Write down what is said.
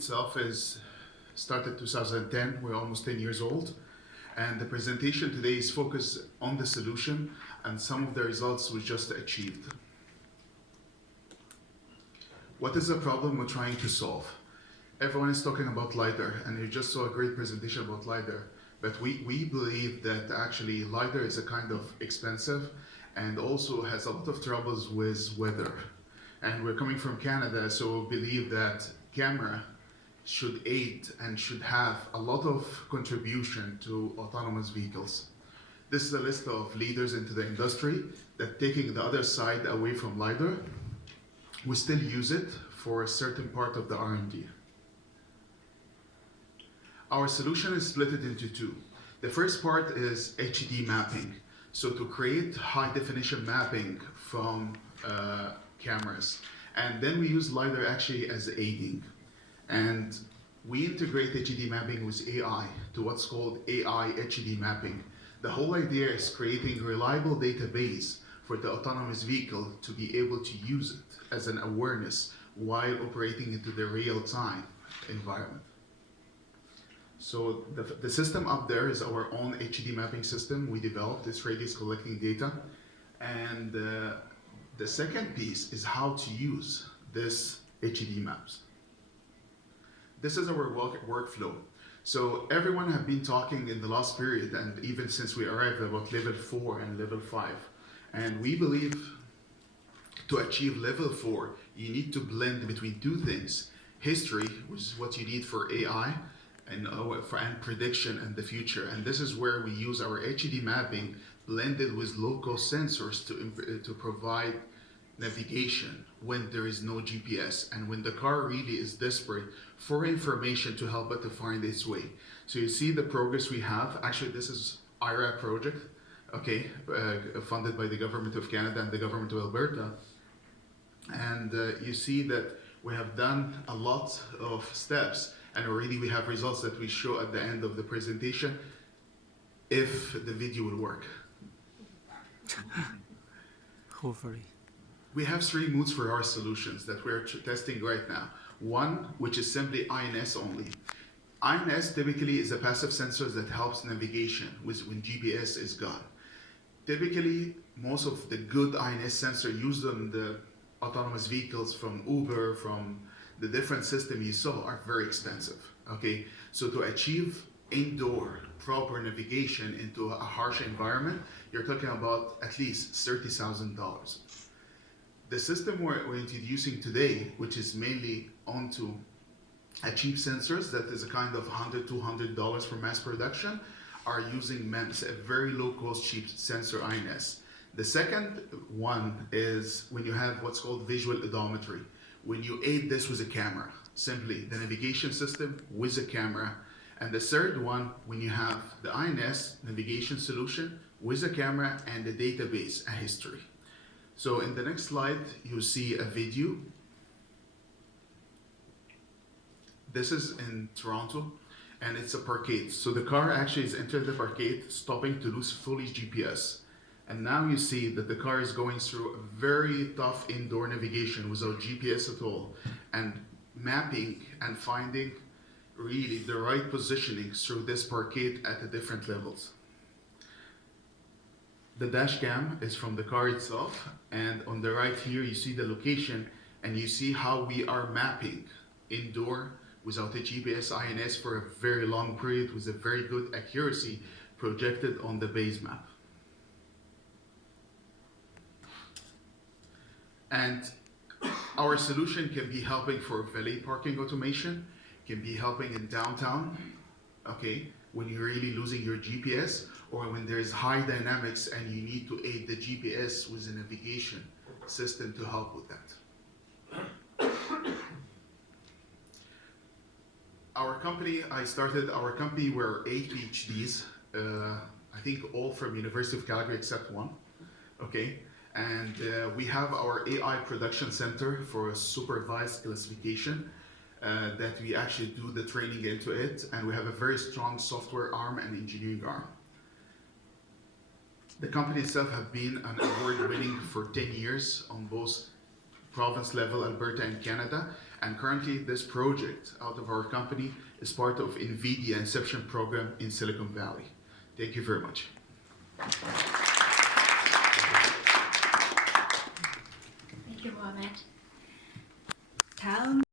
itself is started 2010. We're almost 10 years old. And the presentation today is focused on the solution and some of the results we just achieved. What is the problem we're trying to solve? Everyone is talking about LiDAR, and you just saw a great presentation about LiDAR. But we believe that actually LiDAR is a kind of expensive and also has a lot of troubles with weather. And we're coming from Canada, so we believe that camera should aid and should have a lot of contribution to autonomous vehicles. This is a list of leaders into the industry that taking the other side away from LiDAR, we still use it for a certain part of the R&D. Our solution is split it into two. The first part is HD mapping. So to create high definition mapping from cameras. And then we use LiDAR actually as aiding. And we integrate HD mapping with AI to what's called AI HD mapping. The whole idea is creating a reliable database for the autonomous vehicle to be able to use it as an awareness while operating into the real-time environment. So the system up there is our own HD mapping system we developed. It's ready, it's collecting data. And the second piece is how to use this HD maps. This is our workflow. So everyone have been talking in the last period and even since we arrived about level 4 and level 5. And we believe to achieve level 4, you need to blend between two things. History, which is what you need for AI, and prediction in the future. And this is where we use our HD mapping blended with local sensors to provide navigation when there is no GPS and when the car really is desperate for information to help it to find its way. So you see the progress we have. Actually, this is IRA project, okay, funded by the government of Canada and the government of Alberta. And you see that we have done a lot of steps and already we have results that we show at the end of the presentation if the video will work. Hopefully. We have 3 modes for our solutions that we're testing right now. One, which is simply INS only. INS typically is a passive sensor that helps navigation when GPS is gone. Typically, most of the good INS sensor used on the autonomous vehicles from Uber, from the different system you saw are very expensive, okay? So to achieve indoor proper navigation into a harsh environment, you're talking about at least $30,000. The system we're introducing today, which is mainly onto a cheap sensors, that is a kind of $100, $200 for mass production, are using MEMS, a very low cost cheap sensor INS. The second one is when you have what's called visual odometry. When you aid this with a camera, simply the navigation system with a camera. And the third one, when you have the INS navigation solution with a camera and a database, a history. So in the next slide, you'll see a video. This is in Toronto, and it's a parkade. So the car actually is entering the parkade, stopping to lose fully GPS. And now you see that the car is going through a very tough indoor navigation without GPS at all, and mapping and finding really the right positioning through this parkade at the different levels. The dash cam is from the car itself, and on the right here you see the location, and you see how we are mapping indoor without a GPS INS for a very long period with a very good accuracy projected on the base map. And our solution can be helping for valet parking automation, can be helping in downtown, okay, when you're really losing your GPS, or when there's high dynamics and you need to aid the GPS with a navigation system to help with that. Our company, we're 8 PhDs, I think all from University of Calgary except one, okay? And we have our AI production center for supervised classification that we actually do the training into it, and we have a very strong software arm and engineering arm. The company itself have been an award winning for 10 years on both province level, Alberta and Canada, And currently, this project out of our company is part of NVIDIA Inception program in Silicon Valley. Thank you very much. Thank you, Mohamed. Town